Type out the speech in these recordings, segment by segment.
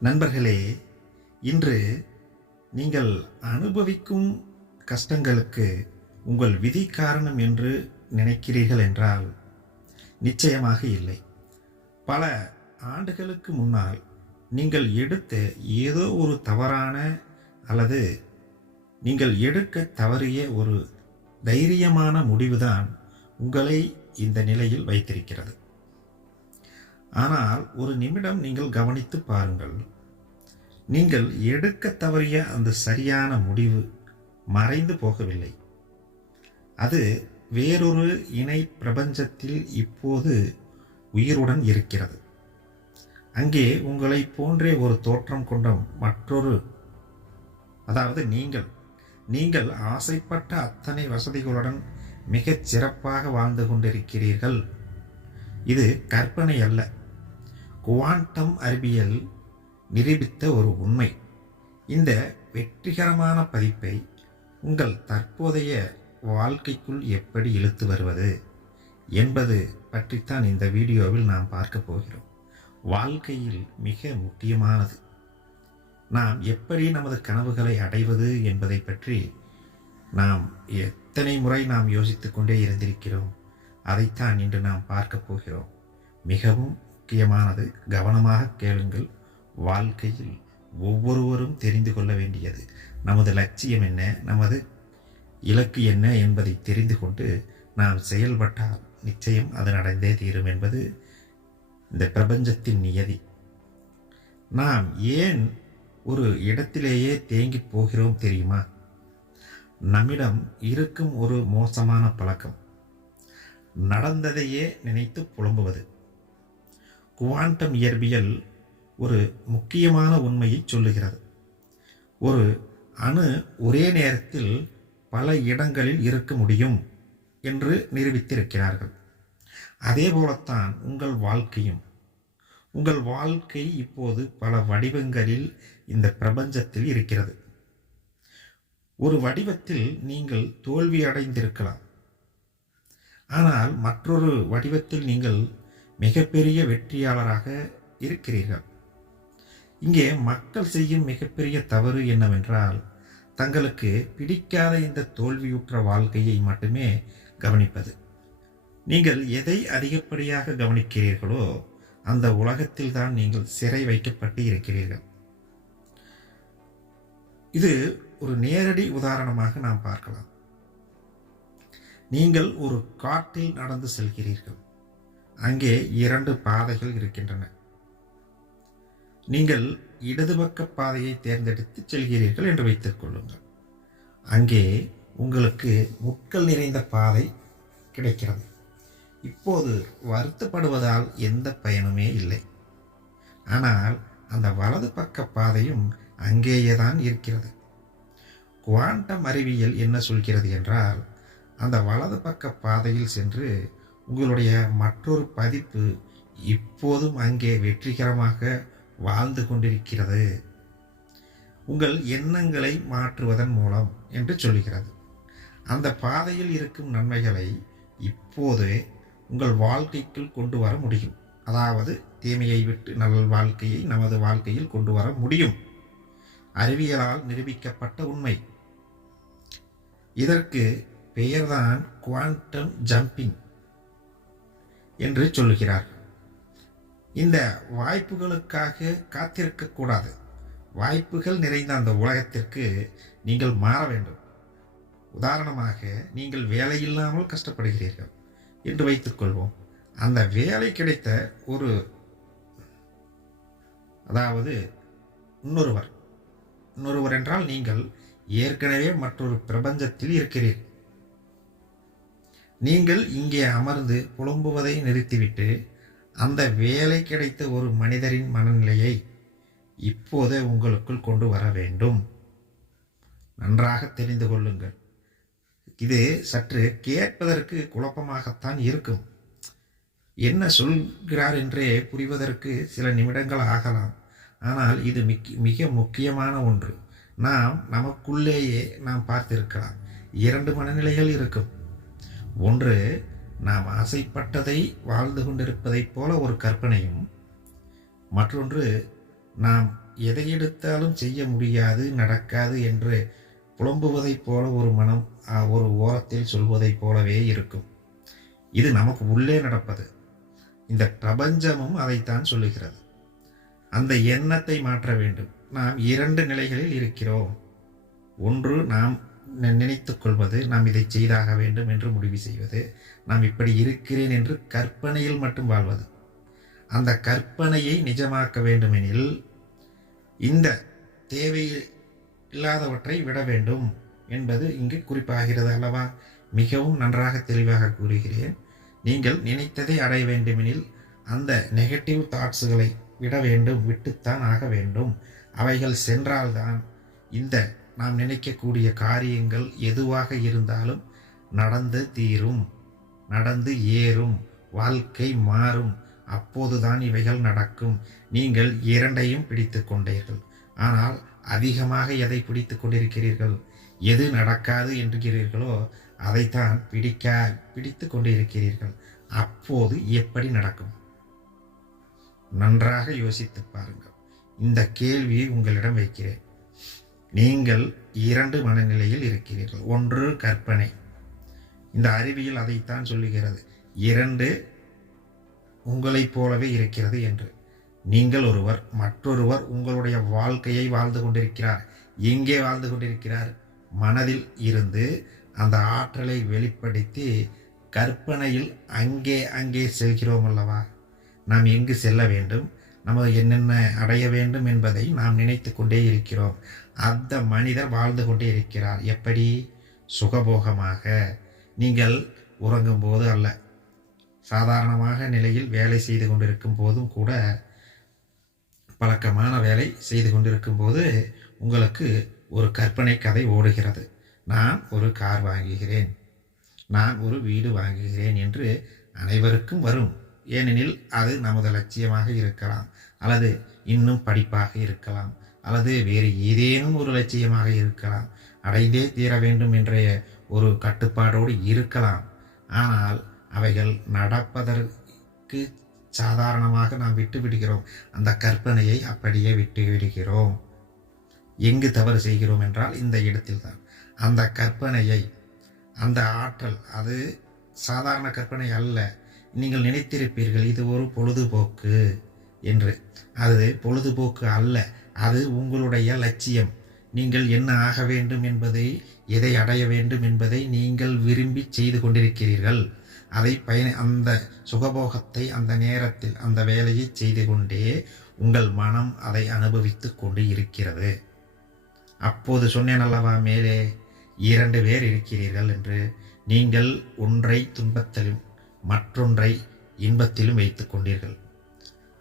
நண்பர்களே, இன்று நீங்கள் அனுபவிக்கும் கஷ்டங்களுக்கு உங்கள் விதி காரணம் என்று நினைக்கிறீர்கள் என்றால் நிச்சயமாக இல்லை. பல ஆண்டுகளுக்கு முன்னால் நீங்கள் எடுத்த ஏதோ ஒரு தவறான அல்லது நீங்கள் எடுக்க தவறிய ஒரு தைரியமான முடிவுதான் உங்களை இந்த நிலையில் வைத்திருக்கிறது. ஆனால் ஒரு நிமிடம் நீங்கள் கவனித்து பாருங்கள். நீங்கள் எடுக்க தவறிய அந்த சரியான முடிவு மறைந்து போகவில்லை. அது வேறொரு இணை பிரபஞ்சத்தில் இப்போது உயிருடன் இருக்கிறது. அங்கே உங்களை போன்றே ஒரு தோற்றம் கொண்ட மற்றொரு, அதாவது நீங்கள் ஆசைப்பட்ட அத்தனை வசதிகளுடன் மிகச் சிறப்பாக வாழ்ந்து கொண்டிருக்கிறீர்கள். இது கற்பனை அல்ல, குவாண்டம் அறிவியல் நிரூபித்த ஒரு உண்மை. இந்த வெற்றிகரமான பதிப்பை உங்கள் தற்போதைய வாழ்க்கைக்குள் எப்படி இழுத்து வருவது என்பது பற்றித்தான் இந்த வீடியோவில் நாம் பார்க்க போகிறோம். வாழ்க்கையில் மிக முக்கியமானது நாம் எப்படி நமது கனவுகளை அடைவது என்பதை பற்றி நாம் எத்தனை முறை நாம் யோசித்து கொண்டே இருந்திருக்கிறோம். அதைத்தான் இன்று நாம் பார்க்க போகிறோம். மிகவும் முக்கியமானது, கவனமாக கேளுங்கள். வாழ்க்கையில் ஒவ்வொருவரும் தெரிந்து கொள்ள வேண்டியது நமது லட்சியம் என்ன, நமது இலக்கு என்ன என்பதை தெரிந்து கொண்டு நாம் செயல்பட்டால் நிச்சயம் அது நடந்தே தீரும் என்பது இந்த பிரபஞ்சத்தின் நியதி. நாம் ஏன் ஒரு இடத்திலேயே தேங்கி போகிறோம் தெரியுமா? நம்மிடம் இருக்கும் ஒரு மோசமான பழக்கம், நடந்ததையே நினைத்து புலம்புவது. குவாண்டம் இயற்பியல் ஒரு முக்கியமான உண்மையை சொல்லுகிறது. ஒரு அணு ஒரே நேரத்தில் பல இடங்களில் இருக்க முடியும் என்று நிரூபித்திருக்கிறார்கள். அதே போலத்தான் உங்கள் வாழ்க்கையும். உங்கள் வாழ்க்கை இப்போது பல வடிவங்களில் இந்த பிரபஞ்சத்தில் இருக்கிறது. ஒரு வடிவத்தில் நீங்கள் தோல்வி அடைந்திருக்கலாம், ஆனால் மற்றொரு வடிவத்தில் நீங்கள் மிகப்பெரிய வெற்றியாளராக இருக்கிறீர்கள். இங்கே மக்கள் செய்யும் மிகப்பெரிய தவறு என்னவென்றால், தங்களுக்கு பிடிக்காத இந்த தோல்வியுற்ற வாழ்க்கையை மட்டுமே கவனிப்பது. நீங்கள் எதை அதிகப்படியாக கவனிக்கிறீர்களோ அந்த உலகத்தில் தான் நீங்கள் சிறை வைக்கப்பட்டு இருக்கிறீர்கள். இது ஒரு நேரடி உதாரணமாக நாம் பார்க்கலாம். நீங்கள் ஒரு காட்டில் நடந்து செல்கிறீர்கள். அங்கே 2 பாதைகள் இருக்கின்றன. நீங்கள் இடது பக்க பாதையை தேர்ந்தெடுத்து செல்கிறீர்கள் என்று வைத்துக் கொள்ளுங்கள். அங்கே உங்களுக்கு முட்கள் நிறைந்த பாதை கிடைக்கிறது. இப்போது வருத்தப்படுவதால் எந்த பயனுமே இல்லை. ஆனால் அந்த வலது பக்க பாதையும் அங்கேயே தான் இருக்கிறது. குவாண்டம் அறிவியல் என்ன சொல்கிறது என்றால், அந்த வலது பக்க பாதையில் சென்று உங்களுடைய மற்றொரு பதிப்பு இப்போதும் அங்கே வெற்றிகரமாக வாழ்ந்து கொண்டிருக்கிறது. உங்கள் எண்ணங்களை மாற்றுவதன் மூலம் என்று சொல்கிறது. அந்த பாதையில் இருக்கும் நன்மைகளை இப்போது உங்கள் வாழ்க்கைக்குள் கொண்டு வர முடியும். அதாவது தீமையை விட்டு நல்ல வாழ்க்கையை நமது வாழ்க்கையில் கொண்டு வர முடியும். அறிவியலால் நிரூபிக்கப்பட்ட உண்மை. இதற்கு பெயர்தான் குவாண்டம் ஜம்பிங் என்று சொல்லுகிறார்கள். இந்த வாய்ப்புகளுக்காக காத்திருக்கக்கூடாது. வாய்ப்புகள் நிறைந்த அந்த உலகத்திற்கு நீங்கள் மாற வேண்டும். உதாரணமாக, நீங்கள் வேலை இல்லாமல் கஷ்டப்படுகிறீர்கள் என்று வைத்துக்கொள்வோம். அந்த வேலை கிடைத்த இன்னொருவர் என்றால் நீங்கள் ஏற்கனவே மற்றொரு பிரபஞ்சத்தில் இருக்கிறீர்கள். நீங்கள் இங்கே அமர்ந்து புலம்புவதை நிறுத்திவிட்டு அந்த வேலை கிடைத்த ஒரு மனிதரின் மனநிலையை இப்போதே உங்களுக்குள் கொண்டு வர வேண்டும். நன்றாக தெரிந்து கொள்ளுங்கள். இது சற்று கேட்பதற்கு குழப்பமாகத்தான் இருக்கும். என்ன சொல்கிறார் என்றே புரிவதற்கு சில நிமிடங்கள் ஆகலாம். ஆனால் இது மிக முக்கியமான ஒன்று. நமக்குள்ளேயே நாம் பார்த்திருக்கலாம். 2 மனநிலைகள் இருக்கும். ஒன்று, நாம் ஆசைப்பட்டதை வாழ்ந்து கொண்டிருப்பதைப் போல ஒரு கற்பனையும், மற்றொன்று நாம் எதை எடுத்தாலும் செய்ய முடியாது, நடக்காது என்று புலம்புவதைப் போல ஒரு மனம் ஒரு ஓரத்தில் சொல்வதைப் போலவே இருக்கும். இது நமக்கு உள்ளே நடப்பது. இந்த பிரபஞ்சமும் அதைத்தான் சொல்லுகிறது. அந்த எண்ணத்தை மாற்ற வேண்டும். நாம் 2 நிலைகளில் இருக்கிறோம். ஒன்று, நாம் நினைத்துக் கொள்வது, நாம் இதை செய்தாக வேண்டும் என்று முடிவு செய்வது, நாம் இப்படி இருக்கிறேன் என்று கற்பனையில் மட்டும் வாழ்வது. அந்த கற்பனையை நிஜமாக்க வேண்டுமெனில் இந்த தேவை இல்லாதவற்றை விட வேண்டும் என்பது இங்கு குறிப்பாகிறது அல்லவா? மிகவும் நன்றாக தெளிவாக கூறுகிறேன். நீங்கள் நினைத்ததை அடைய வேண்டுமெனில் அந்த நெகட்டிவ் தாட்ஸுகளை விட வேண்டும், விட்டுத்தான் ஆக வேண்டும். அவைகள் சென்றால்தான் இந்த நாம் நினைக்கக்கூடிய காரியங்கள் எதுவாக இருந்தாலும் நடந்து தீரும், நடந்து ஏறும், வாழ்க்கை மாறும். அப்போதுதான் இவைகள் நடக்கும். நீங்கள் 2ஐயும் பிடித்து கொண்டீர்கள். ஆனால் அதிகமாக எதை பிடித்து கொண்டிருக்கிறீர்கள்? எது நடக்காது என்கிறீர்களோ அதைத்தான் பிடித்து கொண்டிருக்கிறீர்கள். அப்போது எப்படி நடக்கும்? நன்றாக யோசித்து பாருங்கள். இந்த கேள்வியை உங்களிடம் வைக்கிறேன். நீங்கள் 2 மனநிலையில் இருக்கிறீர்கள். ஒன்று கற்பனை. இந்த அறிவியல் அதைத்தான் சொல்லுகிறது. 2 உங்களைப் போலவே இருக்கிறது என்று. நீங்கள் ஒருவர், மற்றொருவர் உங்களுடைய வாழ்க்கையை வாழ்ந்து கொண்டிருக்கிறார். எங்கே வாழ்ந்து கொண்டிருக்கிறார்? மனதில் இருந்து அந்த ஆற்றலை வெளிப்படுத்தி கற்பனையில் அங்கே செல்கிறோம் அல்லவா? நாம் எங்கு செல்ல வேண்டும், நம்ம என்னென்ன அடைய வேண்டும் என்பதை நாம் நினைத்து கொண்டே இருக்கிறோம். அந்த மனிதர் வாழ்ந்து கொண்டே இருக்கிறார். எப்படி? சுகபோகமாக. நீங்கள் உறங்கும் போது அல்ல, சாதாரணமாக நிலையில் வேலை செய்து கொண்டிருக்கும் போதும் கூட, பழக்கமான வேலை செய்து கொண்டிருக்கும் போது உங்களுக்கு ஒரு கற்பனை கதை ஓடுகிறது. நான் ஒரு கார் வாங்குகிறேன், நான் ஒரு வீடு வாங்குகிறேன் என்று அனைவருக்கும் வரும். ஏனெனில் அது நமது லட்சியமாக இருக்கலாம், அல்லது இன்னும் படிப்பாக இருக்கலாம், அல்லது வேறு ஏதேனும் ஒரு லட்சியமாக இருக்கலாம். அடைந்தே தீர வேண்டும் என்ற ஒரு கட்டுப்பாடோடு இருக்கலாம். ஆனால் அவைகள் நடப்பதற்கு சாதாரணமாக நாம் விட்டு விடுகிறோம். அந்த கற்பனையை அப்படியே விட்டு விடுகிறோம். எங்கு தவறு செய்கிறோம் என்றால் இந்த இடத்தில்தான். அந்த கற்பனையை, அந்த ஆற்றல், அது சாதாரண கற்பனை அல்ல. நீங்கள் நினைத்திருப்பீர்கள் இது ஒரு பொழுதுபோக்கு என்று. அது பொழுதுபோக்கு அல்ல, அது உங்களுடைய லட்சியம். நீங்கள் என்ன ஆக வேண்டும் என்பதை, எதை அடைய வேண்டும் என்பதை நீங்கள் விரும்பி செய்து கொண்டிருக்கிறீர்கள். அதை அந்த சுகபோகத்தை அந்த நேரத்தில் அந்த வேலையை செய்து கொண்டே உங்கள் மனம் அதை அனுபவித்து கொண்டு இருக்கிறது. அப்போது சொன்னேன் அல்லவா மேலே 2 பேர் இருக்கிறீர்கள் என்று. நீங்கள் ஒன்றை துன்பத்திலும் மற்றொன்றை இன்பத்திலும் வைத்து கொண்டீர்கள்.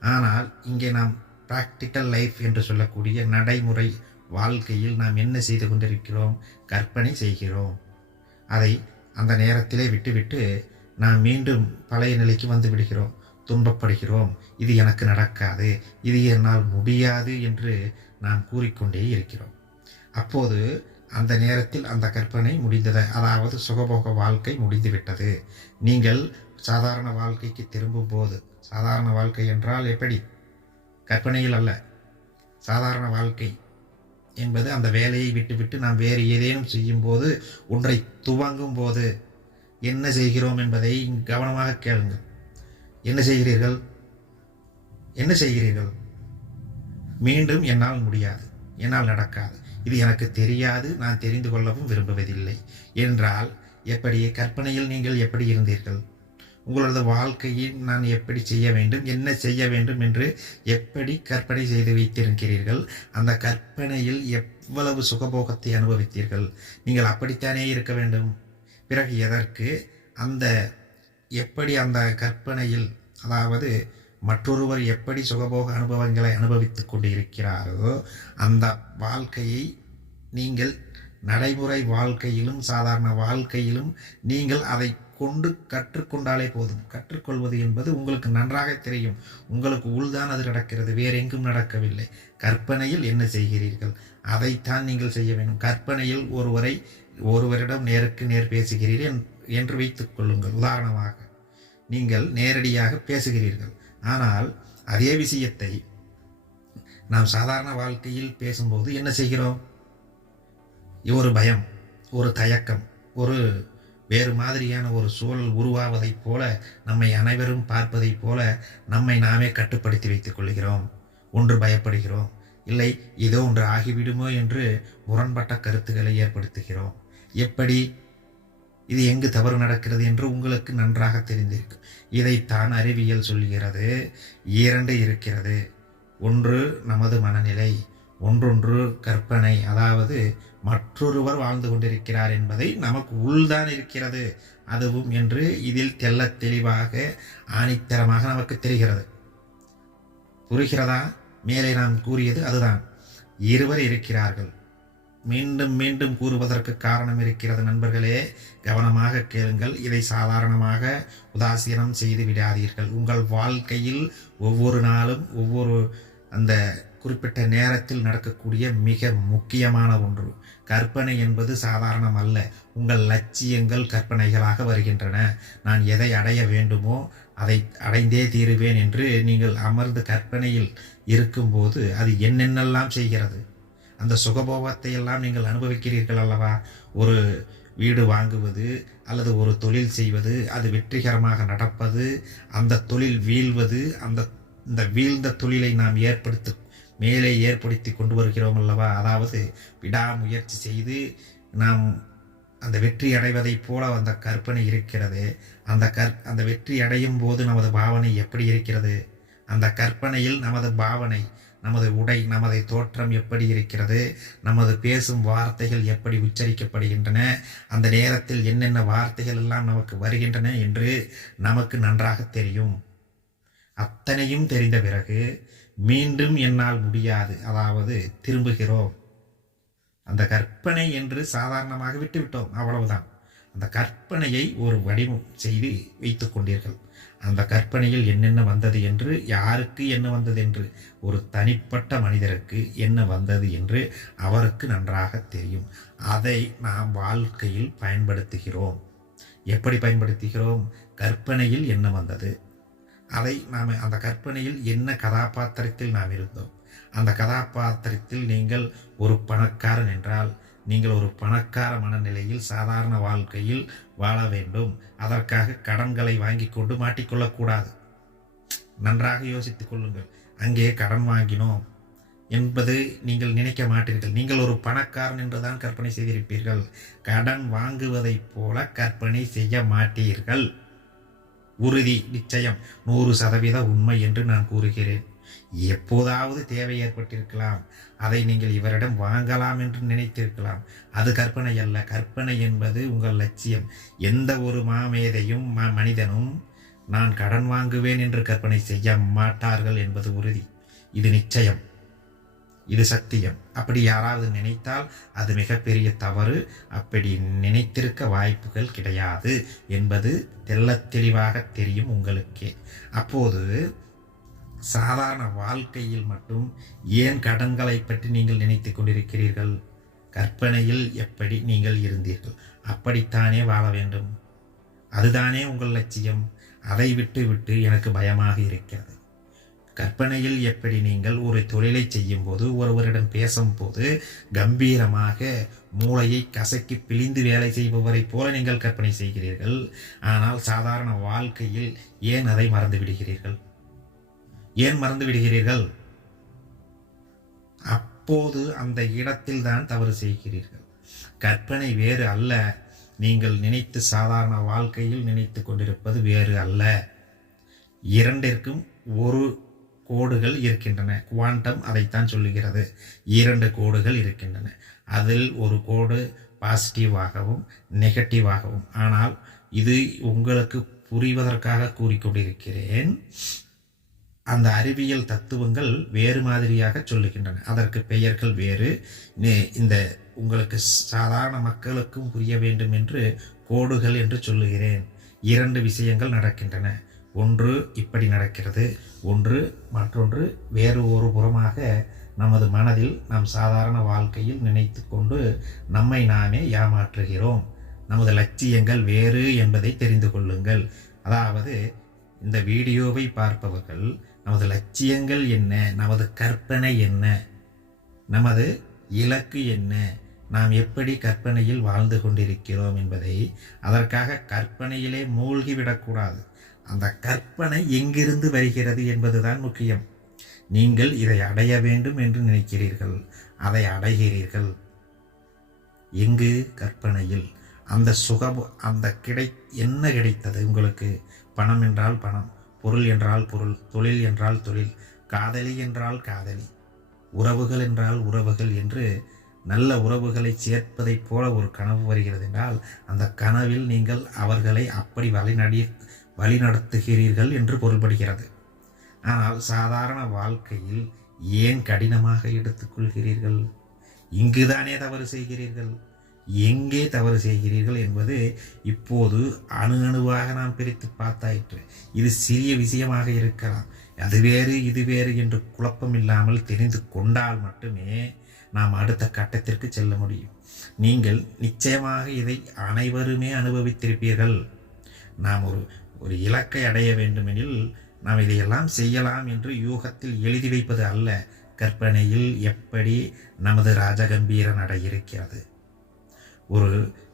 ஆனால் இங்கே நாம் ப்ராக்டிக்கல் லைஃப் என்று சொல்லக்கூடிய நடைமுறை வாழ்க்கையில் நாம் என்ன செய்து கொண்டிருக்கிறோம்? கற்பனை செய்கிறோம். அதை அந்த நேரத்திலே விட்டுவிட்டு நாம் மீண்டும் பழைய நிலைக்கு வந்து விடுகிறோம். துன்பப்படுகிறோம். இது எனக்கு நடக்காது, இது என்னால் முடியாது என்று நாம் கூறிக்கொண்டே இருக்கிறோம். அப்போது அந்த நேரத்தில் அந்த கற்பனை முடிந்தது, அதாவது சுகபோக வாழ்க்கை முடிந்துவிட்டது. நீங்கள் சாதாரண வாழ்க்கைக்கு திரும்பும் போது, சாதாரண வாழ்க்கை என்றால் எப்படி? கற்பனையில் அல்ல. சாதாரண வாழ்க்கை என்பது அந்த வேலையை விட்டுவிட்டு நாம் வேறு ஏதேனும் செய்யும்போது, ஒன்றை துவங்கும் போது என்ன செய்கிறோம் என்பதை கவனமாக கேளுங்கள். என்ன செய்கிறீர்கள்? என்ன செய்கிறீர்கள்? மீண்டும் என்னால் முடியாது, என்னால் நடக்காது, இது எனக்கு தெரியாது, நான் தெரிந்து கொள்ளவும் விரும்புவதில்லை என்றால் எப்படி? கற்பனையில் நீங்கள் எப்படி இருந்தீர்கள்? உங்களது வாழ்க்கையில் நான் எப்படி செய்ய வேண்டும், என்ன செய்ய வேண்டும் என்று எப்படி கற்பனை செய்து வைத்திருக்கிறீர்கள்? அந்த கற்பனையில் எவ்வளவு சுகபோகத்தை அனுபவித்தீர்கள்? நீங்கள் அப்படித்தானே இருக்க வேண்டும். பிறகு எதற்கு எப்படி அந்த கற்பனையில், அதாவது மற்றொருவர் எப்படி சுகபோக அனுபவங்களை அனுபவித்து கொண்டு இருக்கிறாரோ அந்த வாழ்க்கையை நீங்கள் நடைமுறை வாழ்க்கையிலும் சாதாரண வாழ்க்கையிலும் நீங்கள் அதை கொண்டு கற்றுக்கொண்டாலே போதும். கற்றுக்கொள்வது என்பது உங்களுக்கு நன்றாக தெரியும். உங்களுக்கு உள்தான் அது நடக்கிறது, வேறு எங்கும் நடக்கவில்லை. கற்பனையில் என்ன செய்கிறீர்கள் அதைத்தான் நீங்கள் செய்ய வேண்டும். கற்பனையில் ஒருவரிடம் நேருக்கு நேர் பேசுகிறீர்கள் என்று வைத்துக் கொள்ளுங்கள். உதாரணமாக நீங்கள் நேரடியாக பேசுகிறீர்கள். ஆனால் அதே விஷயத்தை நாம் சாதாரண வாழ்க்கையில் பேசும்போது என்ன செய்கிறோம்? ஒரு பயம், ஒரு தயக்கம், ஒரு வேறு மாதிரியான ஒரு சூழல் உருவாவதைப் போல, நம்மை அனைவரும் பார்ப்பதைப் போல நம்மை நாமே கட்டுப்படுத்தி வைத்துக் கொள்கிறோம். ஒன்று பயப்படுகிறோம், இல்லை ஏதோ ஒன்று ஆகிவிடுமோ என்று முரண்பட்ட கருத்துக்களை ஏற்படுத்துகிறோம். எப்படி? இது எங்கு தவறு நடக்கிறது என்று உங்களுக்கு நன்றாக தெரிந்திருக்கும். இதைத்தான் அறிவியல் சொல்கிறது. 2 இருக்கிறது. ஒன்று நமது மனநிலை, ஒன்றொன்று கற்பனை. அதாவது மற்றொருவர் வாழ்ந்து கொண்டிருக்கிறார் என்பதை நமக்கு உள்தான் இருக்கிறது அதுவும் என்று இதில் தெள்ளத் தெளிவாக ஆணித்தரமாக நமக்கு தெரிகிறது. புரிகிறதா? மேலே நாம் கூறியது அதுதான். இருவர் இருக்கிறார்கள். மீண்டும் மீண்டும் கூறுவதற்கு காரணம் இருக்கிறது. நண்பர்களே, கவனமாக கேளுங்கள். இதை சாதாரணமாக உதாசீனம் செய்து விடாதீர்கள். உங்கள் வாழ்க்கையில் ஒவ்வொரு நாளும் ஒவ்வொரு அந்த குறிப்பிட்ட நேரத்தில் நடக்கக்கூடிய மிக முக்கியமான ஒன்று. கற்பனை என்பது சாதாரணம் அல்ல. உங்கள் லட்சியங்கள் கற்பனைகளாக வருகின்றன. நான் எதை அடைய வேண்டுமோ அதை அடைந்தே தீருவேன் என்று நீங்கள் அமர்ந்து கற்பனையில் இருக்கும்போது அது என்னென்னெல்லாம் செய்கிறது. அந்த சுகபோகத்தை எல்லாம் நீங்கள் அனுபவிக்கிறீர்கள் அல்லவா? ஒரு வீடு வாங்குவது அல்லது ஒரு தொழில் செய்வது, அது வெற்றிகரமாக நடப்பது, அந்த தொழில் வீழ்வது, இந்த வீழ்ந்த தொழிலை நாம் மேலே ஏற்படுத்தி கொண்டு வருகிறோம் அல்லவா? அதாவது விடாமுயற்சி செய்து நாம் அந்த வெற்றி அடைவதைப் போல அந்த கற்பனை இருக்கிறது. அந்த வெற்றி அடையும் போது நமது பாவனை எப்படி இருக்கிறது? அந்த கற்பனையில் நமது பாவனை, நமது உடை, நமது தோற்றம் எப்படி இருக்கிறது? நமது பேசும் வார்த்தைகள் எப்படி உச்சரிக்கப்படுகின்றன? அந்த நேரத்தில் என்னென்ன வார்த்தைகள் எல்லாம் நமக்கு வருகின்றன என்று நமக்கு நன்றாக தெரியும். அத்தனையும் தெரிந்த பிறகு மீண்டும் என்னால் முடியாது, அதாவது திரும்புகிறோம். அந்த கற்பனை என்று சாதாரணமாக விட்டுவிட்டோம், அவ்வளவுதான். அந்த கற்பனையை ஒரு வடிவம் செய்து வைத்து கொண்டீர்கள். அந்த கற்பனையில் என்னென்ன வந்தது என்று, யாருக்கு என்ன வந்தது என்று, ஒரு தனிப்பட்ட மனிதருக்கு என்ன வந்தது என்று அவருக்கு நன்றாக தெரியும். அதை நாம் வாழ்க்கையில் பயன்படுத்துகிறோம். எப்படி பயன்படுத்துகிறோம்? கற்பனையில் என்ன வந்தது, அதை நாம் அந்த கற்பனையில் என்ன கதாபாத்திரத்தில் நாம் இருந்தோம். அந்த கதாபாத்திரத்தில் நீங்கள் ஒரு பணக்காரன் என்றால், நீங்கள் ஒரு பணக்கார மனநிலையில் சாதாரண வாழ்க்கையில் வாழ வேண்டும். அதற்காக கடன்களை வாங்கி கொண்டு மாட்டிக்கொள்ளக்கூடாது. நன்றாக யோசித்துக் கொள்ளுங்கள். அங்கே கடன் வாங்கினோம் என்பது நீங்கள் நினைக்க மாட்டீர்கள். நீங்கள் ஒரு பணக்காரன் என்றுதான் கற்பனை செய்திருப்பீர்கள். கடன் வாங்குவதைப் போல கற்பனை செய்ய மாட்டீர்கள். உறுதி, நிச்சயம், 100% உண்மை என்று நான் கூறுகிறேன். எப்போதாவது தேவை ஏற்பட்டிருக்கலாம். அதை நீங்கள் இவரிடம் வாங்கலாம் என்று நினைத்திருக்கலாம். அது கற்பனை அல்ல. கற்பனை என்பது உங்கள் லட்சியம். எந்த ஒரு மாமேதையும் மனிதனும் நான் கடன் வாங்குவேன் என்று கற்பனை செய்ய மாட்டார்கள் என்பது உறுதி. இது நிச்சயம், இது சத்தியம். அப்படி யாராவது நினைத்தால் அது மிகப்பெரிய தவறு. அப்படி நினைத்திருக்க வாய்ப்புகள் கிடையாது என்பது தெள்ளத் தெளிவாக தெரியும் உங்களுக்கே. அப்போது சாதாரண வாழ்க்கையில் மட்டும் ஏன் கடன்களை பற்றி நீங்கள் நினைத்து கொண்டிருக்கிறீர்கள்? கற்பனையில் எப்படி நீங்கள் இருந்தீர்கள் அப்படித்தானே வாழ வேண்டும். அதுதானே உங்கள் லட்சியம். அதை விட்டு எனக்கு பயமாக இருக்கிறது. கற்பனையில் எப்படி நீங்கள் ஒரு தொழிலை செய்யும் போது, ஒருவரிடம் பேசும்போது கம்பீரமாக மூளையை கசக்கி பிழிந்து வேலை செய்பவரை போல நீங்கள் கற்பனை செய்கிறீர்கள். ஆனால் சாதாரண வாழ்க்கையில் ஏன் அதை மறந்து விடுகிறீர்கள்? ஏன் மறந்து விடுகிறீர்கள்? அப்போது அந்த இடத்தில் தான் தவறு செய்கிறீர்கள். கற்பனை வேறு அல்ல. நீங்கள் நினைத்து சாதாரண வாழ்க்கையில் நினைத்து கொண்டிருப்பது வேறு அல்ல. இரண்டிற்கும் ஒரு கோடுகள் இருக்கின்றன. குவாண்டம் அதைத்தான் சொல்லுகிறது. 2 கோடுகள் இருக்கின்றன. அதில் ஒரு கோடு பாசிட்டிவாகவும் நெகட்டிவாகவும். ஆனால் இது உங்களுக்கு புரிவதற்காக கூறிக்கொண்டிருக்கிறேன். அந்த அறிவியல் தத்துவங்கள் வேறு மாதிரியாக சொல்லுகின்றன. அதற்கு பெயர்கள் வேறு. இந்த உங்களுக்கு சாதாரண மக்களுக்கும் புரிய வேண்டும் என்று கோடுகள் என்று சொல்லுகிறேன். 2 விஷயங்கள் நடக்கின்றன. ஒன்று இப்படி நடக்கிறது, மற்றொன்று வேறு ஒரு புறமாக நமது மனதில் நாம் சாதாரண வாழ்க்கையில் நினைத்து கொண்டு நம்மை நாமே ஏமாற்றுகிறோம். நமது லட்சியங்கள் வேறு என்பதை தெரிந்து கொள்ளுங்கள். அதாவது இந்த வீடியோவை பார்ப்பவர்கள் நமது லட்சியங்கள் என்ன, நமது கற்பனை என்ன, நமது இலக்கு என்ன, நாம் எப்படி கற்பனையில் வாழ்ந்து கொண்டிருக்கிறோம் என்பதை அதற்காக கற்பனையிலே மூழ்கிவிடக்கூடாது. அந்த கற்பனை எங்கிருந்து வருகிறது என்பதுதான் முக்கியம். நீங்கள் இதை அடைய வேண்டும் என்று நினைக்கிறீர்கள், அதை அடைகிறீர்கள். எங்கு? கற்பனையில். அந்த சுகம், அந்த என்ன கிடைத்தது உங்களுக்கு? பணம் என்றால் பணம், பொருள் என்றால் பொருள், தொழில் என்றால் தொழில், காதலி என்றால் காதலி, உறவுகள் என்றால் உறவுகள் என்று நல்ல உறவுகளை சேர்ப்பதைப் போல ஒரு கனவு வருகிறது என்றால் அந்த கனவில் நீங்கள் அவர்களை அப்படி வழிநடத்துகிறீர்கள் என்று பொருள்படுகிறது. ஆனால் சாதாரண வாழ்க்கையில் ஏன் கடினமாக எடுத்துக்கொள்கிறீர்கள்? இங்குதானே தவறு செய்கிறீர்கள். எங்கே தவறு செய்கிறீர்கள் என்பது இப்போது அணுவாக நாம் பிரித்து பார்த்தாயிற்று. இது சிறிய விஷயமாக இருக்கலாம், அது வேறு இது வேறு என்று குழப்பம் இல்லாமல் தெரிந்து கொண்டால் மட்டுமே நாம் அடுத்த கட்டத்திற்கு செல்ல முடியும். நீங்கள் நிச்சயமாக இதை அனைவருமே அனுபவித்திருப்பீர்கள். நாம் ஒரு இலக்கை அடைய வேண்டுமெனில் நாம் இதையெல்லாம் செய்யலாம் என்று யூகத்தில் எழுதி வைப்பது அல்ல, கற்பனையில் எப்படி நமது ராஜகம்பீர நடை இருக்கிறது. ஒரு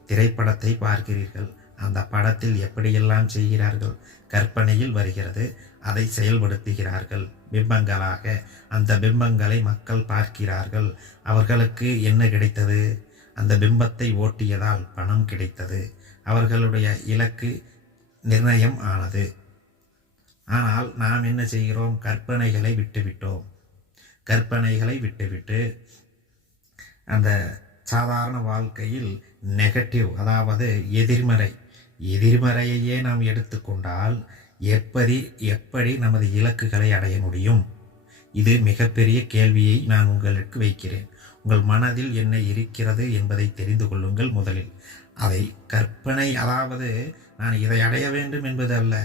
திரைப்படத்தை பார்க்கிறீர்கள், அந்த படத்தில் எப்படியெல்லாம் செய்கிறார்கள், கற்பனையில் வருகிறது, அதை செயல்படுத்துகிறார்கள் பிம்பங்களாக. அந்த பிம்பங்களை மக்கள் பார்க்கிறார்கள். அவர்களுக்கு என்ன கிடைத்தது? அந்த பிம்பத்தை ஓட்டியதால் பணம் கிடைத்தது. அவர்களுடைய இலக்கு நிர்ணயம் ஆனது. ஆனால் நாம் என்ன செய்கிறோம்? கற்பனைகளை விட்டுவிட்டோம். கற்பனைகளை விட்டுவிட்டு அந்த சாதாரண வாழ்க்கையில் நெகட்டிவ், அதாவது எதிர்மறையையே நாம் எடுத்துக்கொண்டால் எப்படி நமது இலக்குகளை அடைய முடியும்? இது மிகப்பெரிய கேள்வியை நான் உங்களுக்கு வைக்கிறேன். உங்கள் மனதில் என்ன இருக்கிறது என்பதை தெரிந்து கொள்ளுங்கள். முதலில் அதை கற்பனை, அதாவது நான் இதை அடைய வேண்டும் என்பது அல்ல,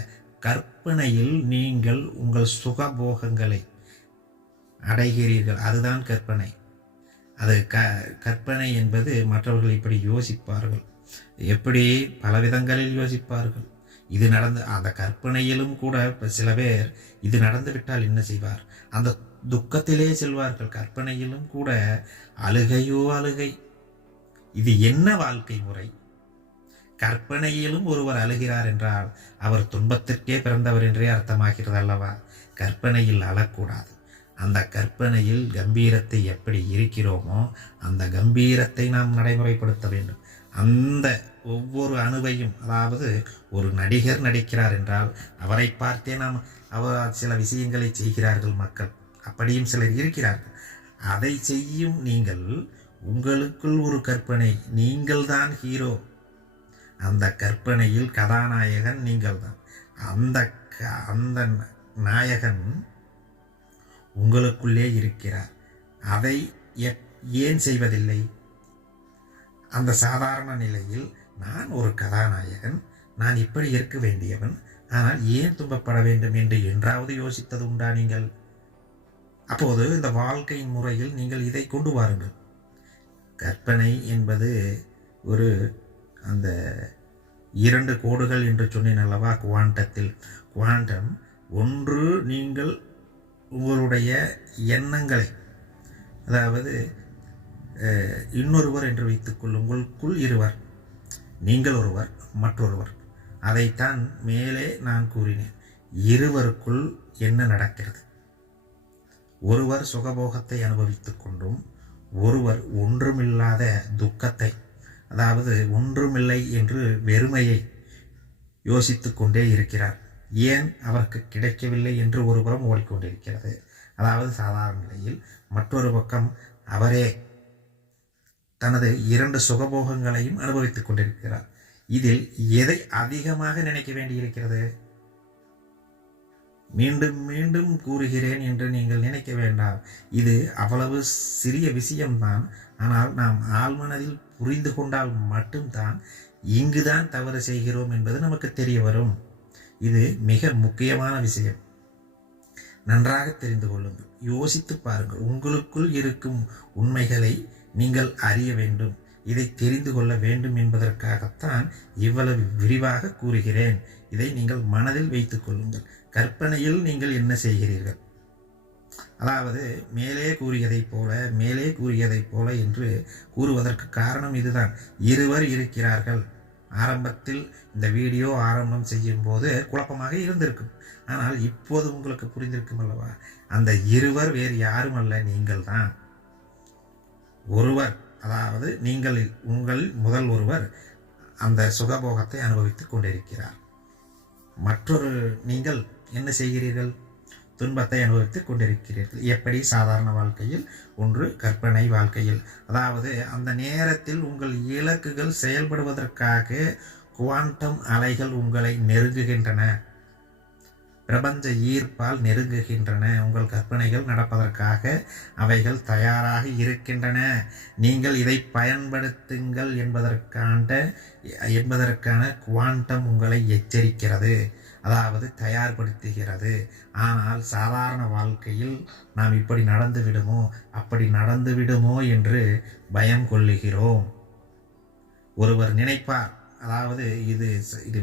கற்பனையில் நீங்கள் உங்கள் சுகபோகங்களை அடைகிறீர்கள். அதுதான் கற்பனை. அது கற்பனை என்பது மற்றவர்கள் இப்படி யோசிப்பார்கள், எப்படி பல விதங்களில் யோசிப்பார்கள். இது நடந்து அந்த கற்பனையிலும் கூட சில பேர் இது நடந்து விட்டால் என்ன செய்வார்? அந்த துக்கத்திலே செல்வார்கள். கற்பனையிலும் கூட அழுகையோ அழுகை. இது என்ன வாழ்க்கை முறை? கற்பனையிலும் ஒருவர் அழுகிறார் என்றால் அவர் துன்பத்திற்கே பிறந்தவர் என்றே அர்த்தமாகிறது அல்லவா? கற்பனையில் அழக்கூடாது. அந்த கற்பனையில் கம்பீரத்தை எப்படி இருக்கிறோமோ அந்த கம்பீரத்தை நாம் நடைமுறைப்படுத்த வேண்டும். அந்த ஒவ்வொரு அணுவையும், அதாவது ஒரு நடிகர் நடிக்கிறார் என்றால் அவரை பார்த்தே அவர் சில விஷயங்களை செய்கிறார்கள் மக்கள். அப்படியும் சிலர் இருக்கிறார்கள். அதை செய்யும் நீங்கள், உங்களுக்குள் ஒரு கற்பனை, நீங்கள் தான் ஹீரோ. அந்த கற்பனையில் கதாநாயகன் நீங்கள் தான். அந்த நாயகன் உங்களுக்குள்ளே இருக்கிறார். அதை ஏன் செய்வதில்லை? அந்த சாதாரண நிலையில் நான் ஒரு கதாநாயகன், நான் இப்படி இருக்க வேண்டியவன், ஆனால் ஏன் துன்பப்பட வேண்டும் என்று என்றாவது யோசித்தது உண்டா நீங்கள்? அப்போது இந்த வாழ்க்கையின் முறையில் நீங்கள் இதை கொண்டு வாருங்கள். கற்பனை என்பது ஒரு அந்த 2 கோடுகள் என்று சொன்னேன் அல்லவா? குவாண்டம் ஒன்று, நீங்கள் உங்களுடைய எண்ணங்களை, அதாவது இன்னொருவர் என்று வைத்துக்கொள்ளும், உங்களுக்குள் இருவர், நீங்கள் ஒருவர் மற்றொருவர். அதைத்தான் மேலே நான் கூறினேன். இருவருக்குள் என்ன நடக்கிறது? ஒருவர் சுகபோகத்தை அனுபவித்துக் கொண்டும் ஒருவர் ஒன்றுமில்லாத துக்கத்தை, அதாவது ஒன்றுமில்லை என்று வெறுமையை யோசித்து கொண்டே இருக்கிறார். ஏன் அவருக்கு கிடைக்கவில்லை என்று ஒரு புறம் ஓடிக்கொண்டிருக்கிறது, அதாவது சாதாரண நிலையில். மற்றொரு பக்கம் அவரே தனது 2 சுகபோகங்களையும் அனுபவித்துக் கொண்டிருக்கிறார். இதில் எதை அதிகமாக நினைக்க வேண்டியிருக்கிறது? மீண்டும் மீண்டும் கூறுகிறேன் என்று நீங்கள் நினைக்க வேண்டாம். இது அவ்வளவு சிறிய விஷயம்தான். ஆனால் நாம் ஆழ்மனதில் புரிந்து கொண்டால் மட்டும்தான் இங்குதான் தவறு செய்கிறோம் என்பது நமக்கு தெரிய வரும். இது மிக முக்கியமான விஷயம். நன்றாக தெரிந்து கொள்ளுங்கள், யோசித்து பாருங்கள். உங்களுக்குள் இருக்கும் உண்மைகளை நீங்கள் அறிய வேண்டும். இதை தெரிந்து கொள்ள வேண்டும் என்பதற்காகத்தான் இவ்வளவு விரிவாக கூறுகிறேன். இதை நீங்கள் மனதில் வைத்துக் கொள்ளுங்கள். கற்பனையில் நீங்கள் என்ன செய்கிறீர்கள்? அதாவது மேலே கூறியதைப் போல என்று கூறுவதற்கு காரணம் இதுதான். இருவர் இருக்கிறார்கள். ஆரம்பத்தில் இந்த வீடியோ ஆரம்பம் செய்யும் போது குழப்பமாக இருந்திருக்கும். ஆனால் இப்போது உங்களுக்கு புரிந்திருக்கும் அல்லவா? அந்த இருவர் வேறு யாரும் அல்ல, நீங்கள் தான். ஒருவர், அதாவது நீங்கள், உங்கள் முதல் ஒருவர் அந்த சுகபோகத்தை அனுபவித்துக் கொண்டிருக்கிறார். மற்றொரு நீங்கள் என்ன செய்கிறீர்கள்? துன்பத்தை அனுபவித்துக் கொண்டிருக்கிறீர்கள். எப்படி? சாதாரண வாழ்க்கையில், ஒன்று கற்பனை வாழ்க்கையில். அதாவது அந்த நேரத்தில் உங்கள் இலக்குகள் செயல்படுவதற்காக குவாண்டம் அலைகள் உங்களை நெருங்குகின்றன, பிரபஞ்ச ஈர்ப்பால் நெருங்குகின்றன. உங்கள் கற்பனைகள் நடப்பதற்காக அவைகள் தயாராக இருக்கின்றன. நீங்கள் இதை பயன்படுத்துங்கள் என்பதற்கான குவாண்டம் உங்களை எச்சரிக்கிறது, அதாவது தயார்படுத்துகிறது. ஆனால் சாதாரண வாழ்க்கையில் நாம் இப்படி நடந்து விடுமோ, அப்படி நடந்து விடுமோ என்று பயம் கொள்ளுகிறோம். ஒருவர் நினைப்பார், அதாவது இது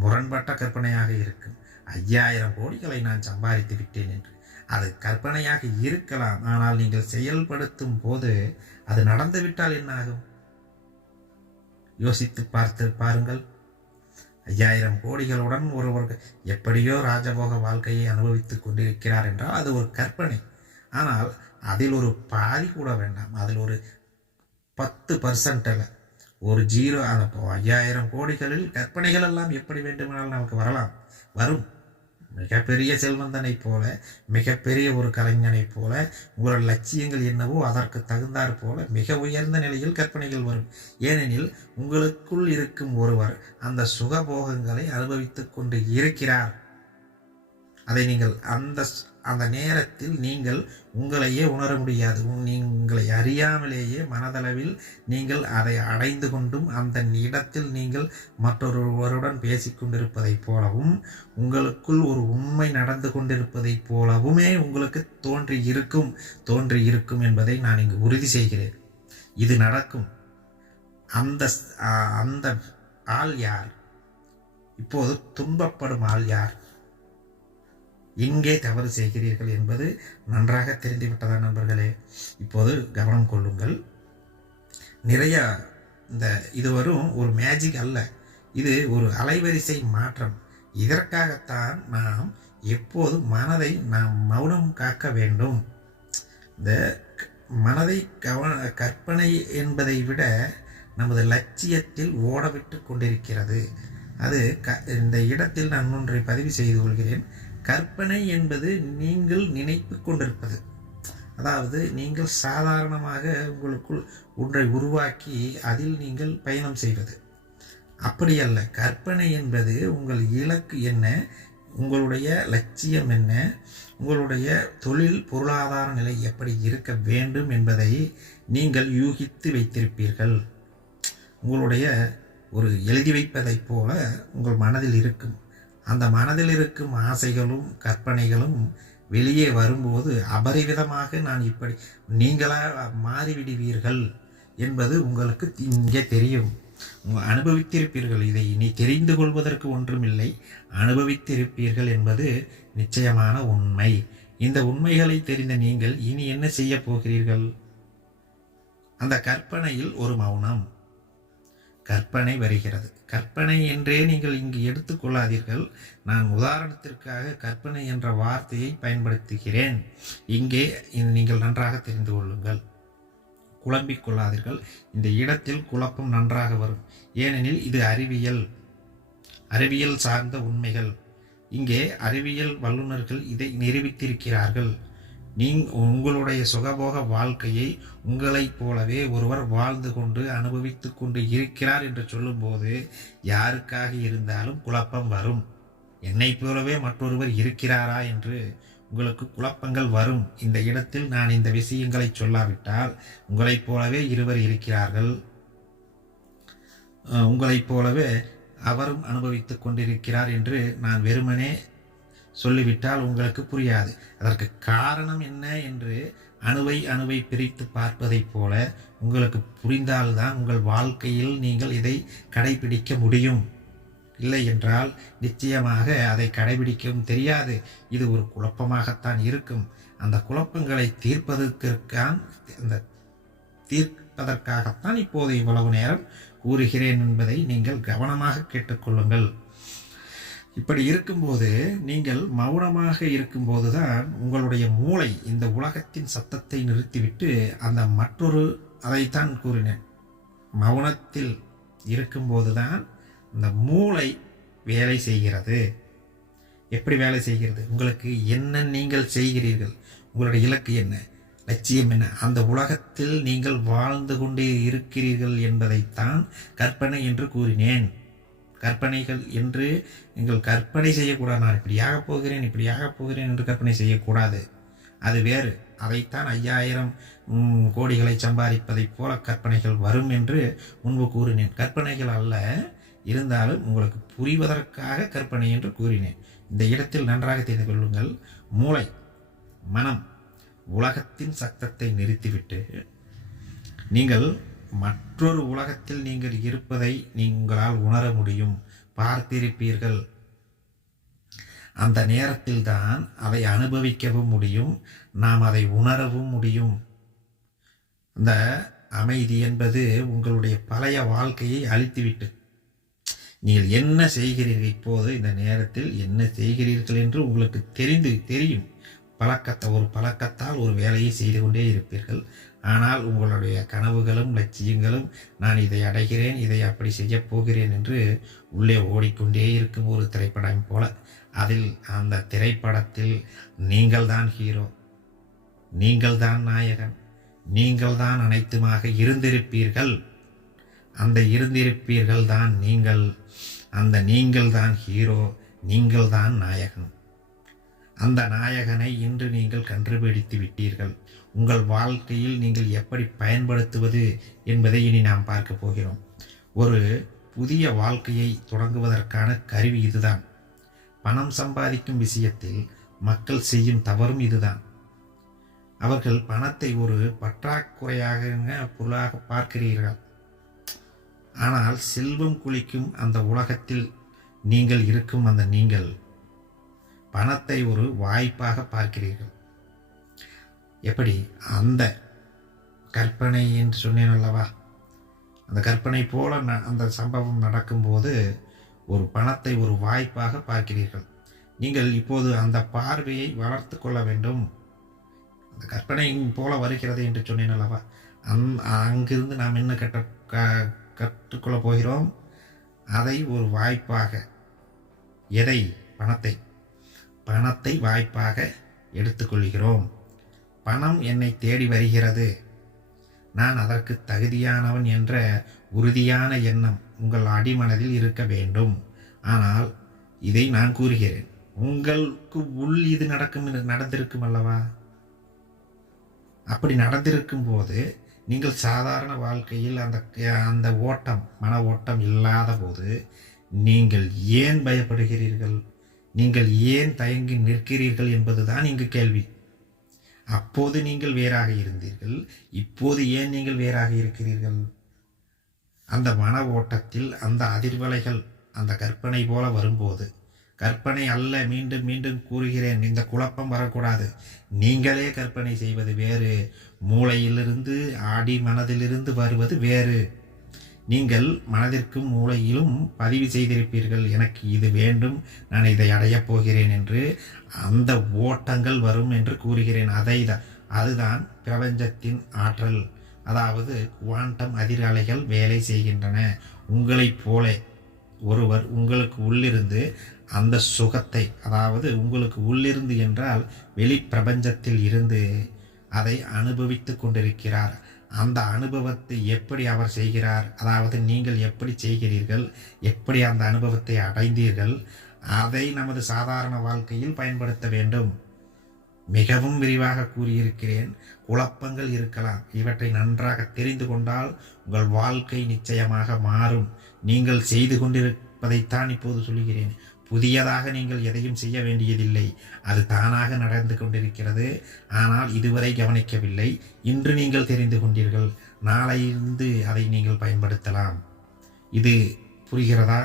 முரண்பட்ட கற்பனையாக இருக்கும், 5000 கோடிகளை நான் சம்பாதித்து விட்டேன் என்று. அது கற்பனையாக இருக்கலாம். ஆனால் நீங்கள் செயல்படுத்தும் போது அது நடந்துவிட்டால் என்ன ஆகும்? யோசித்து பாருங்கள். 5000 கோடிகளுடன் ஒருவர் எப்படியோ ராஜபோக வாழ்க்கையை அனுபவித்துக் கொண்டிருக்கிறார் என்றால் அது ஒரு கற்பனை. ஆனால் அதில் ஒரு பாதி கூட வேண்டாம், அதில் ஒரு 10% அல்ல, ஒரு 0. அந்த 5000 கோடிகளில் கற்பனைகள் எல்லாம் எப்படி வேண்டுமானால் நமக்கு வரும். மிகப்பெரிய செல்வந்தனை போல, மிகப்பெரிய ஒரு கலைஞனை போல, உங்களோட லட்சியங்கள் என்னவோ அதற்கு தகுந்தாற் போல மிக உயர்ந்த நிலையில் கற்பனைகள் வரும். ஏனெனில் உங்களுக்குள் இருக்கும் ஒருவர் அந்த சுகபோகங்களை அனுபவித்துக் கொண்டு இருக்கிறார். அதை நீங்கள் அந்த நேரத்தில் நீங்கள் உங்களையே உணர முடியாது. உங்களை அறியாமலேயே மனதளவில் நீங்கள் அதை அடைந்து கொண்டும் அந்த இடத்தில் நீங்கள் மற்றொருவருடன் பேசிக்கொண்டிருப்பதைப் போலவும் உங்களுக்குள் ஒரு உண்மை நடந்து கொண்டிருப்பதைப் போலவுமே உங்களுக்கு தோன்றி இருக்கும் என்பதை நான் இங்கு உறுதி செய்கிறேன். இது நடக்கும். அந்த ஆள் யார்? இப்போது துன்பப்படும் ஆள் யார்? எங்கே தவறு செய்கிறீர்கள் என்பது நன்றாக தெரிந்துவிட்டதா நண்பர்களே? இப்போது கவனம் கொள்ளுங்கள். நிறைய இது வரும் ஒரு மேஜிக் அல்ல, இது ஒரு அலைவரிசை மாற்றம். இதற்காகத்தான் நாம் எப்போதும் மனதை மௌனம் காக்க வேண்டும். இந்த மனதை கற்பனை என்பதை விட நமது லட்சியத்தில் ஓடவிட்டு கொண்டிருக்கிறது. அது இந்த இடத்தில் நான் ஒன்றை பதிவு செய்து கொள்கிறேன். கற்பனை என்பது நீங்கள் நினைத்து கொண்டிருப்பது, அதாவது நீங்கள் சாதாரணமாக உங்களுக்குள் ஒன்றை உருவாக்கி அதில் நீங்கள் பயணம் செய்வது. அப்படி அல்ல. கற்பனை என்பது உங்கள் இலக்கு என்ன, உங்களுடைய லட்சியம் என்ன, உங்களுடைய தொழில் பொருளாதார நிலை எப்படி இருக்க வேண்டும் என்பதை நீங்கள் யூகித்து வைத்திருப்பீர்கள். உங்களுடைய ஒரு எழுதி வைப்பதைப் போல உங்கள் மனதில் இருக்கும். அந்த மனதில் இருக்கும் ஆசைகளும் கற்பனைகளும் வெளியே வரும்போது அபரிவிதமாக நீங்களாக மாறிவிடுவீர்கள் என்பது உங்களுக்கு இங்கே தெரியும். அனுபவித்திருப்பீர்கள். இதை இனி தெரிந்து கொள்வதற்கு ஒன்றுமில்லை, அனுபவித்திருப்பீர்கள் என்பது நிச்சயமான உண்மை. இந்த உண்மைகளை தெரிந்த நீங்கள் இனி என்ன செய்ய போகிறீர்கள்? அந்த கற்பனையில் ஒரு மௌனம், கற்பனை வருகிறது. கற்பனை என்றே நீங்கள் இங்கு எடுத்துக்கொள்ளாதீர்கள். நான் உதாரணத்திற்காக கற்பனை என்ற வார்த்தையை பயன்படுத்துகிறேன். இங்கே நீங்கள் நன்றாக தெரிந்து கொள்ளுங்கள், குழம்பிக் கொள்ளாதீர்கள். இந்த இடத்தில் குழப்பம் நன்றாக வரும். ஏனெனில் இது அறிவியல் சார்ந்த உண்மைகள். இங்கே அறிவியல் வல்லுநர்கள் இதை நிரூபித்திருக்கிறார்கள். உங்களுடைய சுகபோக வாழ்க்கையை உங்களைப் போலவே ஒருவர் வாழ்ந்து கொண்டு அனுபவித்து கொண்டு இருக்கிறார் என்று சொல்லும்போது யாருக்காக இருந்தாலும் குழப்பம் வரும். என்னை போலவே மற்றொருவர் இருக்கிறாரா என்று உங்களுக்கு குழப்பங்கள் வரும். இந்த இடத்தில் நான் இந்த விஷயங்களை சொல்லாவிட்டால் உங்களைப் போலவே இருவர் இருக்கிறார்கள், உங்களைப் போலவே அவரும் அனுபவித்து கொண்டிருக்கிறார் என்று நான் வெறுமனே சொல்லிவிட்டால் உங்களுக்கு புரியாது. அதற்கு காரணம் என்ன என்று அணுவை அணுவை பிரித்து பார்ப்பதைப் போல உங்களுக்கு புரிந்தால்தான் உங்கள் வாழ்க்கையில் நீங்கள் இதை கடைபிடிக்க முடியும். இல்லை என்றால் நிச்சயமாக அதை கடைபிடிக்கவும் தெரியாது. இது ஒரு குழப்பமாகத்தான் இருக்கும். அந்த குழப்பங்களை தீர்ப்பதற்காகத்தான் இப்போது இவ்வளவு நேரம் கூறுகிறேன் என்பதை நீங்கள் கவனமாக கேட்டுக்கொள்ளுங்கள். இப்படி இருக்கும்போது நீங்கள் மௌனமாக இருக்கும்போது தான் உங்களுடைய மூளை இந்த உலகத்தின் சத்தத்தை நிறுத்திவிட்டு அந்த அதைத்தான் கூறினேன், மௌனத்தில் இருக்கும்போது தான் இந்த மூளை வேலை செய்கிறது. எப்படி வேலை செய்கிறது? உங்களுக்கு என்ன நீங்கள் செய்கிறீர்கள், உங்களுடைய இலக்கு என்ன, லட்சியம் என்ன, அந்த உலகத்தில் நீங்கள் வாழ்ந்து கொண்டே இருக்கிறீர்கள் என்பதைத்தான் கற்பனை என்று கூறினேன். கற்பனைகள் என்று நீங்கள் கற்பனை செய்யக்கூடாது. நான் இப்படியாக போகிறேன் என்று கற்பனை செய்யக்கூடாது. அது வேறு. அதைத்தான் 5000 கோடிகளை சம்பாதிப்பதைப் போல கற்பனைகள் வரும் என்று முன்பு கூறினேன். கற்பனைகள் அல்ல, இருந்தாலும் உங்களுக்கு புரிவதற்காக கற்பனை என்று கூறினேன். இந்த இடத்தில் நன்றாக தெரிந்து கொள்ளுங்கள். மூளை, மனம் உலகத்தின் சத்தத்தை நிறுத்திவிட்டு நீங்கள் மற்றொரு உலகத்தில் நீங்கள் இருப்பதை நீங்களால் உணர முடியும். பார்த்திருப்பீர்கள். அந்த நேரத்தில் தான் அதை அனுபவிக்கவும் முடியும், நாம் அதை உணரவும் முடியும். அந்த அமைதி என்பது உங்களுடைய பழைய வாழ்க்கையை அழித்துவிட்டு நீங்கள் என்ன செய்கிறீர்கள், இப்போது இந்த நேரத்தில் என்ன செய்கிறீர்கள் என்று உங்களுக்கு தெரியும். ஒரு பழக்கத்தால் ஒரு வேலையை செய்து கொண்டே இருப்பீர்கள். ஆனால் உங்களுடைய கனவுகளும் லட்சியங்களும் நான் இதை அடைகிறேன், இதை அப்படி செய்யப் போகிறேன் என்று உள்ளே ஓடிக்கொண்டே இருக்கும் ஒரு திரைப்படம் போல. அதில் அந்த திரைப்படத்தில் நீங்கள் தான் ஹீரோ, நீங்கள் தான் நாயகன், நீங்கள் தான் அனைத்துமாக இருந்திருப்பீர்கள். அந்த இருந்திருப்பீர்கள் தான் நீங்கள். அந்த நீங்கள் தான் ஹீரோ, நீங்கள் தான் நாயகன். அந்த நாயகனை இன்று நீங்கள் கண்டுபிடித்து விட்டீர்கள். உங்கள் வாழ்க்கையில் நீங்கள் எப்படி பயன்படுத்துவது என்பதை இனி நாம் பார்க்க போகிறோம். ஒரு புதிய வாழ்க்கையை தொடங்குவதற்கான கருவி இதுதான். பணம் சம்பாதிக்கும் விஷயத்தில் மக்கள் செய்யும் தவறும் இதுதான். அவர்கள் பணத்தை ஒரு பற்றாக்குறையாக பொருளாக பார்க்கிறீர்கள். ஆனால் செல்வம் குளிக்கும் அந்த உலகத்தில் நீங்கள் இருக்கும் அந்த நீங்கள் பணத்தை ஒரு வாய்ப்பாக பார்க்கிறீர்கள். எப்படி? அந்த கற்பனை என்று சொன்னேன் அல்லவா, அந்த கற்பனை போல அந்த சம்பவம் நடக்கும்போது ஒரு பணத்தை ஒரு வாய்ப்பாக பார்க்கிறீர்கள். நீங்கள் இப்போது அந்த பார்வையை வளர்த்து கொள்ள வேண்டும். அந்த கற்பனை போல வருகிறது என்று சொன்னேன் அல்லவா, அங்கிருந்து நாம் என்ன கற்றுக்கொள்ளப் போகிறோம்? அதை ஒரு வாய்ப்பாக, எதை? பணத்தை வாய்ப்பாக எடுத்துக்கொள்கிறோம். பணம் என்னை தேடி வருகிறது, நான் அதற்கு தகுதியானவன் என்ற உறுதியான எண்ணம் உங்கள் அடிமனதில் இருக்க வேண்டும். ஆனால் இதை நான் கூறுகிறேன், உங்களுக்கு உள் இது நடந்திருக்கும் அல்லவா. அப்படி நடந்திருக்கும் போது நீங்கள் சாதாரண வாழ்க்கையில் அந்த ஓட்டம், மன ஓட்டம் இல்லாத போது நீங்கள் ஏன் பயப்படுகிறீர்கள், நீங்கள் ஏன் தயங்கி நிற்கிறீர்கள் என்பதுதான் இங்கு கேள்வி. அப்போது நீங்கள் வேறாக இருந்தீர்கள், இப்போது ஏன் நீங்கள் வேறாக இருக்கிறீர்கள்? அந்த மன ஓட்டத்தில் அந்த அதிர்வலைகள் அந்த கற்பனை போல வரும்போது, கற்பனை அல்ல, மீண்டும் மீண்டும் கூறுகிறேன், இந்த குழப்பம் வரக்கூடாது. நீங்களே கற்பனை செய்வது வேறு, மூளையிலிருந்து ஆடி மனதிலிருந்து வருவது வேறு. நீங்கள் மனதிற்கும் மூளையிலும் பதிவு செய்திருப்பீர்கள், எனக்கு இது வேண்டும், நான் இதை அடையப் போகிறேன் என்று. அந்த ஓட்டங்கள் வரும் என்று கூறுகிறேன். அதுதான் பிரபஞ்சத்தின் ஆற்றல். அதாவது குவாண்டம் அதிர்வலைகள் வேலை செய்கின்றன. உங்களைப் போல ஒருவர் உங்களுக்கு உள்ளிருந்து அந்த சுகத்தை, அதாவது உங்களுக்கு உள்ளிருந்து என்றால் வெளி பிரபஞ்சத்தில் இருந்து அதை அனுபவித்து கொண்டிருக்கிறார். அந்த அனுபவத்தை எப்படி அவர் செய்கிறார், அதாவது நீங்கள் எப்படி செய்கிறீர்கள், எப்படி அந்த அனுபவத்தை அடைந்தீர்கள், அதை நமது சாதாரண வாழ்க்கையில் பயன்படுத்த வேண்டும். மிகவும் விரிவாக கூறியிருக்கிறேன். குழப்பங்கள் இருக்கலாம், இவற்றை நன்றாக தெரிந்து கொண்டால் உங்கள் வாழ்க்கை நிச்சயமாக மாறும். நீங்கள் செய்து கொண்டிருப்பதைத்தான் இப்போது சொல்கிறேன். புதியதாக நீங்கள் எதையும் செய்ய வேண்டியதில்லை. அது தானாக நடந்து கொண்டிருக்கிறது. ஆனால் இதுவரை கவனிக்கவில்லை. இன்று நீங்கள் தெரிந்து கொண்டீர்கள். நாளையிலிருந்து அதை நீங்கள் பயன்படுத்தலாம். இது புரிகிறதா?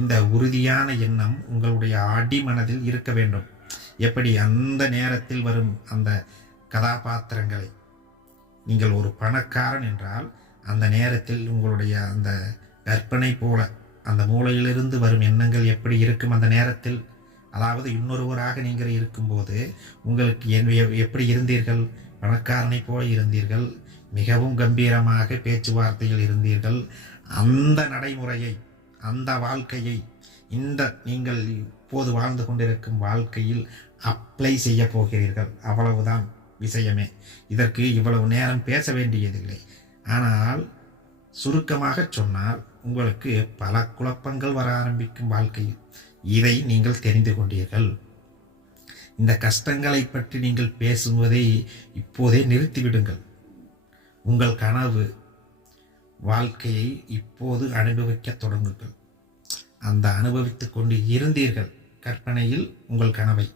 இந்த உறுதியான எண்ணம் உங்களுடைய அடிமனதில் இருக்க வேண்டும். எப்படி அந்த நேரத்தில் வரும் அந்த கதாபாத்திரங்களை, நீங்கள் ஒரு பணக்காரன் என்றால் அந்த நேரத்தில் உங்களுடைய அந்த கற்பனை போல அந்த மூளையிலிருந்து வரும் எண்ணங்கள் எப்படி இருக்கும் அந்த நேரத்தில், அதாவது இன்னொருவராக நீங்கள் இருக்கும்போது உங்களுக்கு எப்படி இருந்தீர்கள்? பணக்காரனை போல இருந்தீர்கள். மிகவும் கம்பீரமாக பேச்சுவார்த்தையில் இருந்தீர்கள். அந்த நடைமுறையை, அந்த வாழ்க்கையை இந்த நீங்கள் இப்போது வாழ்ந்து கொண்டிருக்கும் வாழ்க்கையில் அப்ளை செய்ய போகிறீர்கள். அவ்வளவுதான் விஷயமே. இதற்கு இவ்வளவு நேரம் பேச வேண்டியதில்லை. ஆனால் சுருக்கமாக சொன்னால் உங்களுக்கு பல குழப்பங்கள் வர ஆரம்பிக்கும் வாழ்க்கையில். இதை நீங்கள் தெரிந்து கொண்டீர்கள். இந்த கஷ்டங்களை பற்றி நீங்கள் பேசுவதை இப்போதே நிறுத்திவிடுங்கள். உங்கள் கனவு வாழ்க்கையை இப்போது அனுபவிக்க தொடங்குங்கள். அந்த அனுபவித்து கொண்டு இருந்தீர்கள் கற்பனையில் உங்கள் கனவை.